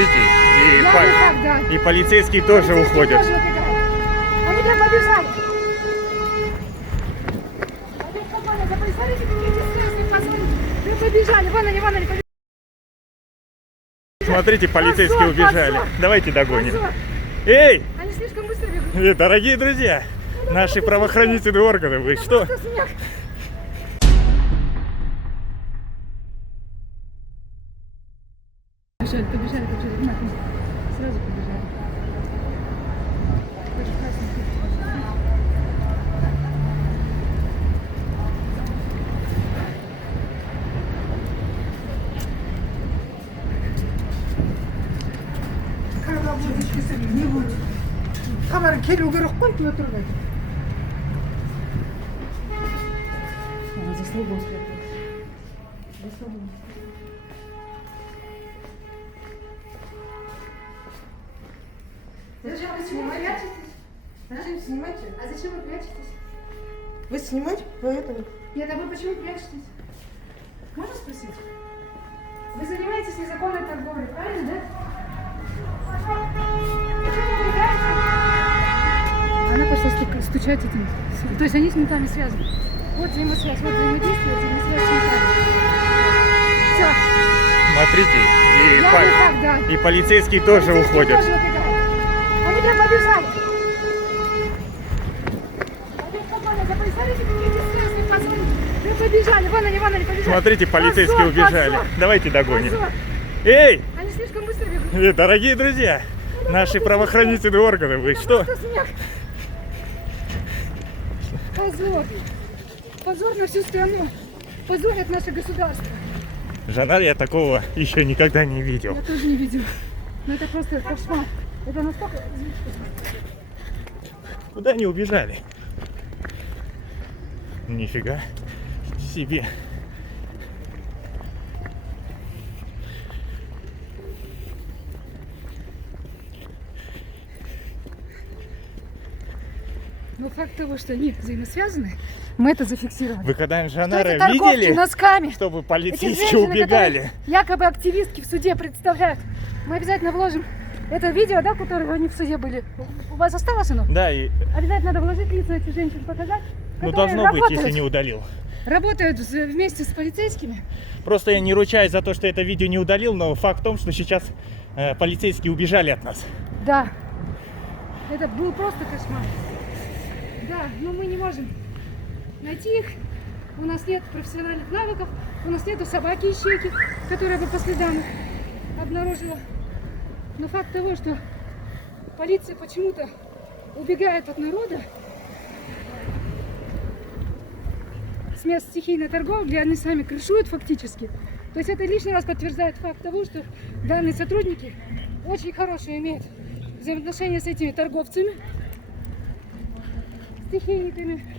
Смотрите, Да. и полицейские тоже уходят. Тоже убегают. Они прям побежали. Посмотрите, какие бесстрастные позвонили. Прям побежали. Вон они побежали. Смотрите, полицейские Позор, убежали. позор. Давайте догоним. Позор. Эй, Они слишком быстро бегут. дорогие друзья, наши правоохранительные органы, вы что? Просто смех. Побежали. Внимательно. Сразу побежали. Тоже красненький. Камера келуге рөхпөн өтір бай. Заслугу Зачем вы снимаете? Зачем снимаете? А зачем вы прячетесь? Вы снимать? Поэтому. Нет, а вы почему прячетесь? Можно спросить? Вы занимаетесь незаконной торговлей, правильно, да? Почему вы убегаете? Она пошла стучать этим. То есть они с ментами связаны. Вот взаимосвязь, вот взаимодействие, взаимосвязь с ментами. Все. Смотрите, Да. и полицейские тоже уходят. Тоже убегают. Они прям побежали. Посмотрите, какие бесстрастные позвонили. Прям побежали. Вон они побежали. Смотрите, полицейские Позор, убежали. позор. Давайте догоним. Позор. Эй, Они слишком быстро бегут. дорогие друзья, наши правоохранительные органы, вы что? Просто смех. Позор. Позор на всю страну. Позорят наше государство. Жанар, я такого еще никогда не видел. Я тоже не видела. Но это просто кошмар. Это настолько... Куда они убежали? Нифига себе. Но факт того, что они взаимосвязаны, мы это зафиксировали. Вы когда Что Жанара эти торговки видели, носками, чтобы эти полицейские женщины, убегали? которые якобы активистки в суде представляют. Мы обязательно вложим это видео, да, которое они в суде были. У вас осталось оно? Да, и Обязательно надо вложить лица этих женщин, показать. ну которые должно быть, работают, если не удалил. Работают вместе с полицейскими. Просто я не ручаюсь за то, что это видео не удалил, но факт в том, что сейчас полицейские убежали от нас. Да. Это был просто кошмар. Да, но мы не можем найти их. У нас нет профессиональных навыков. У нас нету собаки-ищейки, которая бы по следам их обнаружила. Но факт того, что полиция почему-то убегает от народа с мест стихийной торговли, где они сами крышуют фактически. То есть это лишний раз подтверждает факт того, что данные сотрудники очень хорошие имеют взаимоотношения с этими торговцами, стихийниками,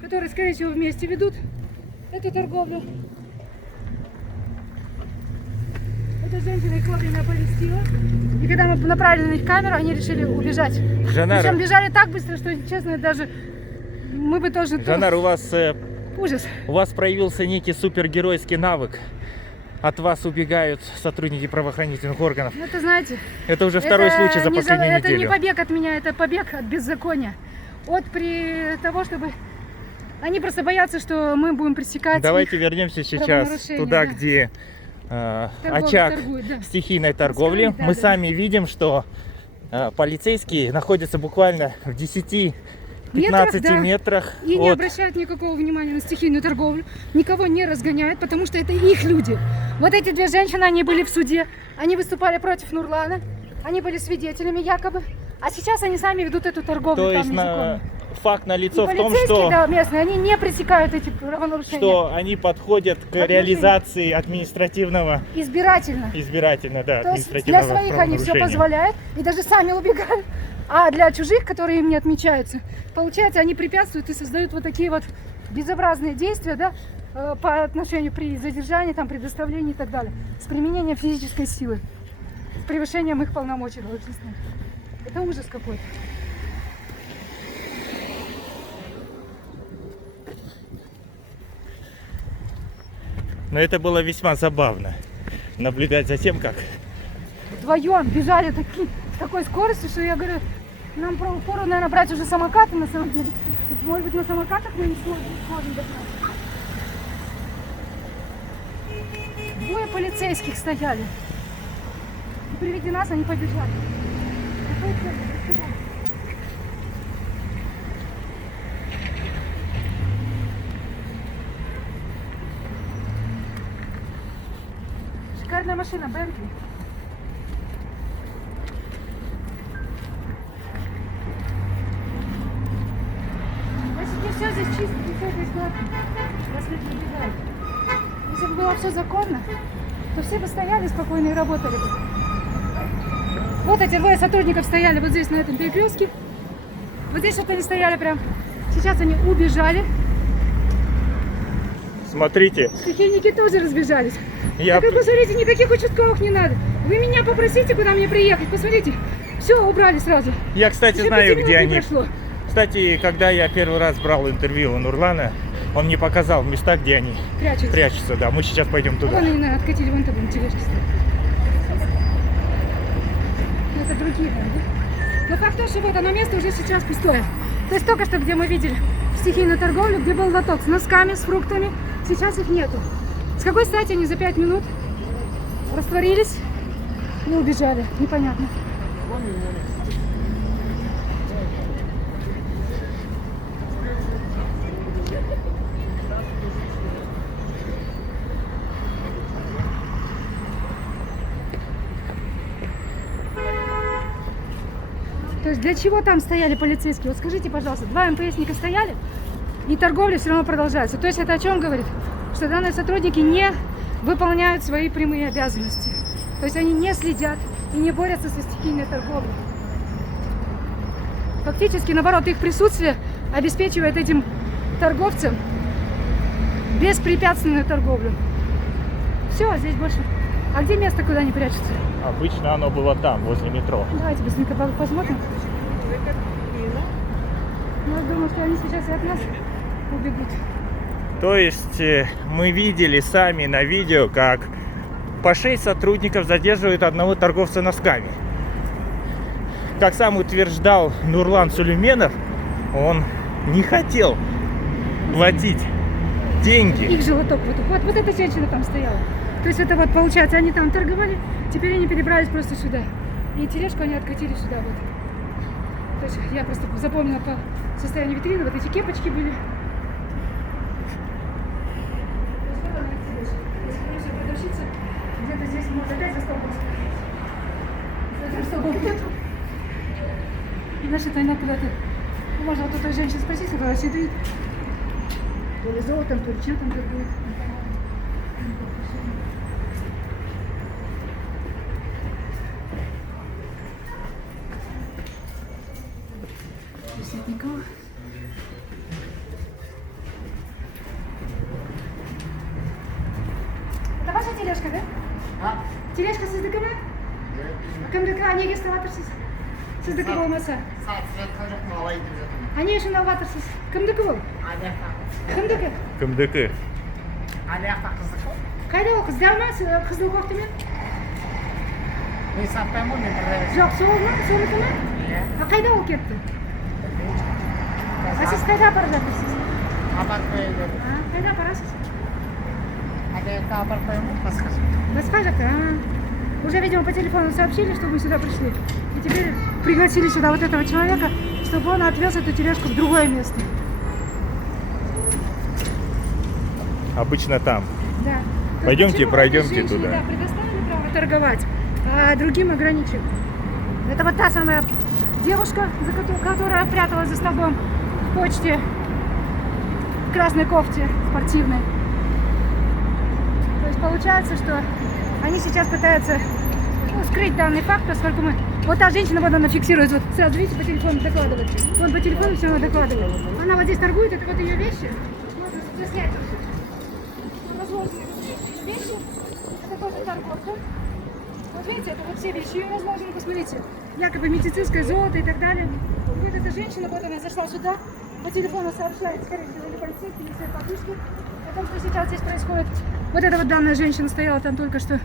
которые, скорее всего, вместе ведут эту торговлю. Эта женщина их вовремя оповестила. И когда мы направили на них камеру, они решили убежать. Жанар, Причем бежали так быстро, что, честно, даже мы бы тоже... Жанар, у Ужас. вас проявился некий супергеройский навык. От вас убегают сотрудники правоохранительных органов. Ну, это, знаете... Это уже второй случай за не последнюю это не неделю. побег от меня, это побег от беззакония. От того, чтобы... Они просто боятся, что мы будем пресекать Давайте их вернемся сейчас правонарушения, туда, да. где Торговля очаг торгует, да. стихийной торговли. Носками, да, Мы да. сами видим, что полицейские находятся буквально в 10-15 да. метрах И не от... обращают никакого внимания на стихийную торговлю, никого не разгоняют, потому что это их люди. Вот эти две женщины, они были в суде, они выступали против Нурлана, они были свидетелями якобы, а сейчас они сами ведут эту торговлю То там есть незаконно. факт И налицо в том, полицейские, что, да, местные, они не пресекают эти правонарушения. что они подходят к Отношения. реализации административного, Избирательно. избирательно, да, То есть для административного своих они все правонарушения. позволяют и даже сами убегают. А для чужих, которые им не отмечаются, получается, они препятствуют и создают вот такие вот безобразные действия, да, по отношению при задержании, там, предоставлении и так далее, с применением физической силы, с превышением их полномочий должностных. Это ужас какой-то. Но это было весьма забавно наблюдать за тем, как вдвоем бежали с такой скоростью, что я говорю, нам пору, наверное, брать уже самокаты на самом деле. Может быть, на самокатах мы не сможем догнать. Двое полицейских стояли. И при виде нас они побежали. Какой цирк? До свидания. Шикарная машина, Бентли. Значит, не все здесь чисто, не все здесь гладко. Раз люди не бегают. Если бы было все законно, то все бы стояли спокойно и работали бы. Вот эти двое сотрудников стояли вот здесь, на этом перекрестке. Вот здесь что-то они стояли прям. Сейчас они убежали. Смотрите, Стихийники тоже разбежались. я... Так вы посмотрите, никаких участковых не надо. Вы меня попросите, куда мне приехать. Посмотрите, все убрали сразу. Я, кстати, Еще знаю, 5 минут где не они. прошло. Кстати, когда я первый раз брал интервью у Нурлана, он мне показал места, где они прячутся. Да, мы сейчас пойдем туда. Вон они откатили, вон там тележки стоят. Это другие, да? Но факт то, что вот оно место уже сейчас пустое. То есть только что, где мы видели стихийную торговлю, где был лоток с носками, с фруктами, сейчас их нету. С какой стати они за 5 минут растворились и убежали? Непонятно. То есть для чего там стояли полицейские? Вот скажите, пожалуйста, 2 МПСника стояли, и торговля все равно продолжается. То есть это о чем говорит? Что данные сотрудники не выполняют свои прямые обязанности. То есть они не следят и не борются со стихийной торговлей. Фактически, наоборот, их присутствие обеспечивает этим торговцам беспрепятственную торговлю. Все, здесь больше. А где место, куда они прячутся? Обычно оно было там, возле метро. Давайте быстренько посмотрим. Но я думаю, что они сейчас и от нас убегут. То есть мы видели сами на видео, как по 6 сотрудников задерживают одного торговца носками. Как сам утверждал Нурлан Сулейменов, он не хотел платить деньги. Их же лоток вот эта женщина там стояла. То есть это вот получается, они там торговали, теперь они перебрались просто сюда. И тележку они откатили сюда вот. То есть я просто запомнила по состоянию витрины, вот эти кепочки были. Если продавщица, где-то здесь может опять за столбом стоять. За этим столбом нету. Значит, она куда-то... Ну, можно вот у той женщины спросить, когда она сидит. То ли золотом, то ли чем там торгует. Здесь нет никого. Это ваша тележка, да? Ha? Тележка с СДКБ? КМДК, они реставаторсыз. Сіздікі болмаса. Они еще новаторсыз. Кімдікі бұл? Кімдікі? КМДК. Қайда ол қыздар ма? Қызыл кофтамен? Мен сатпаймын, мен продавец. Жоқ, сол ма? Сонікі ма? Иә. А қайда ол кетті? А сіз қайда апарып жатырсыз? Апарып қояйын. Қайда апарасыз? Әдетте апарып қоямын, басқа. Басқа жақта? Уже, видимо, по телефону сообщили, что мы сюда пришли. И теперь пригласили сюда вот этого человека, чтобы он отвез эту тележку в другое место. Обычно там. Да. Пойдемте, Почему пройдемте этой женщине, туда. Да, предоставили право торговать, а другим ограничили. Это вот та самая девушка, которая пряталась за столбом в почте, в красной кофте спортивной. То есть получается, что они сейчас пытаются скрыть данный факт, поскольку мы... Вот та женщина, вот она фиксирует, вот сразу, видите, по телефону докладывает. Вон по телефону все она докладывает. Она вот здесь торгует, это вот ее вещи. Можно заснять. Разложены вещи. Это тоже торговка. Вот видите, это вот все вещи ее разложены, посмотрите. Якобы медицинское золото и так далее. Вот эта женщина, вот она зашла сюда. По телефону сообщает, скорее всего, или полицейский, или своей подушки. О том, что сейчас здесь происходит. Вот эта вот данная женщина стояла там только что.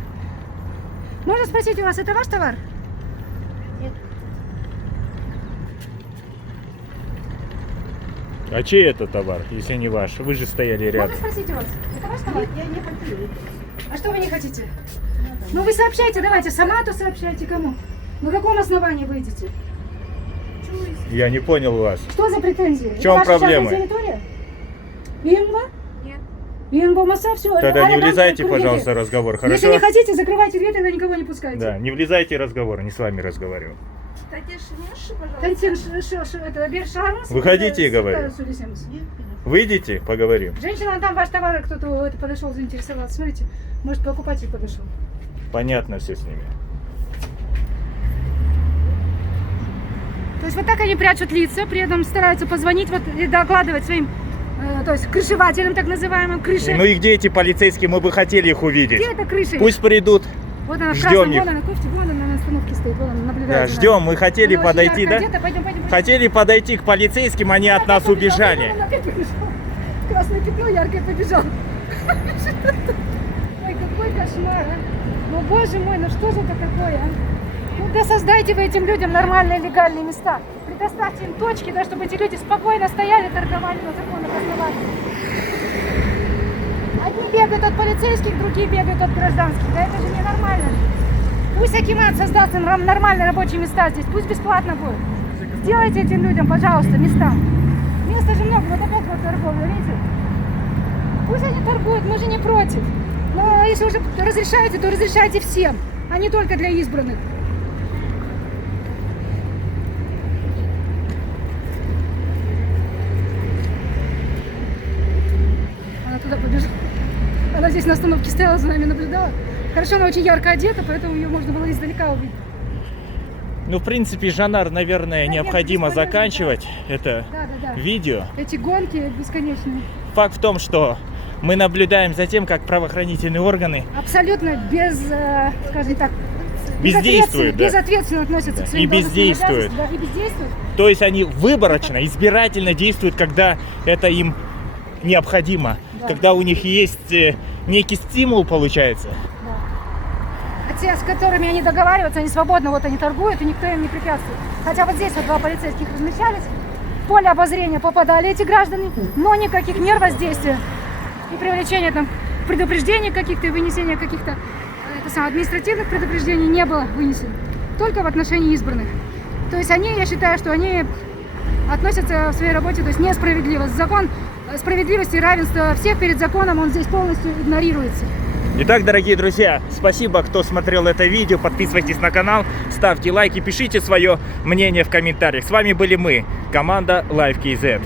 Можно спросить у вас, это ваш товар? А чей это товар, если не ваш? Вы же стояли Можно рядом. спросить у вас, это ваш товар? Я не хочу. А что вы не хотите? Ну вы сообщайте, давайте, сама то сообщайте кому. На каком основании вы идете? Я не понял вас. Что за претензии? В чем Это ваша проблема? частная территория? Инва? Нет. Инва, масса, все. Тогда не влезайте, пожалуйста, в разговор, хорошо? Если не хотите, закрывайте дверь, тогда никого не пускайте. Да, не влезайте в разговор, не с вами разговариваю. Тантин, это Бершармас. Выходите и говори. Выйдите, поговорим. Женщина, там ваш товар, кто-то это подошел, заинтересовался. Смотрите, может, покупатель подошел. Понятно все с ними. То есть вот так они прячут лица, при этом стараются позвонить вот, и докладывать своим, то есть крышевателям, так называемым, крыши. Ну и где эти полицейские? Мы бы хотели их увидеть. Где это крыши? Пусть придут. Вот она в ждем красном, их. вон она, кофте, вон она на остановке стоит, вон она наблюдает. Да, за ждем. нами. Мы хотели Она очень подойти, ярко да? одета, пойдем. Хотели подойти к полицейским, они от нас убежали. Он опять побежал. Красное пятно яркое побежал. Ой, какой кошмар, а. Ну, боже мой, ну что же это такое, а? Ну, да создайте вы этим людям нормальные легальные места. Предоставьте им точки, да, чтобы эти люди спокойно стояли, торговали на законных основаниях. Одни бегают от полицейских, другие бегают от гражданских. Да это же ненормально. Пусть Акимат создаст им нормальные рабочие места здесь, пусть бесплатно будет. Сделайте этим людям, пожалуйста, места. Места же много, вот опять вот торговля, видите? Пусть они торгуют, мы же не против. Но если уже разрешаете, то разрешайте всем, а не только для избранных. Она туда побежала. Она здесь на остановке стояла, за нами наблюдала. Хорошо, она очень ярко одета, поэтому ее можно было издалека увидеть. Ну, в принципе, Жанар, наверное, Да, необходимо нет, бесполезно, заканчивать это Да. видео. Эти гонки бесконечные. Факт в том, что мы наблюдаем за тем, как правоохранительные органы Абсолютно без, скажем так, бездействуют, да. безответственно относятся Да, к своим и бездействуют. должностным обязанностям, да, и бездействуют. То есть они выборочно, избирательно действуют, когда это им необходимо, Да. когда у них есть некий стимул, получается. А те, с которыми они договариваются, они свободно, вот они торгуют, и никто им не препятствует. Хотя вот здесь вот два полицейских размещались, в поле обозрения попадали эти граждане, но никаких мер воздействия и привлечения там предупреждений каких-то и вынесения каких-то административных предупреждений не было вынесено. Только в отношении избранных. То есть они, я считаю, что они относятся в своей работе, то есть несправедливо. Закон справедливости и равенства всех перед законом, он здесь полностью игнорируется. Итак, дорогие друзья, спасибо, кто смотрел это видео. Подписывайтесь на канал, ставьте лайки, пишите свое мнение в комментариях. С вами были мы, команда LiveKZ.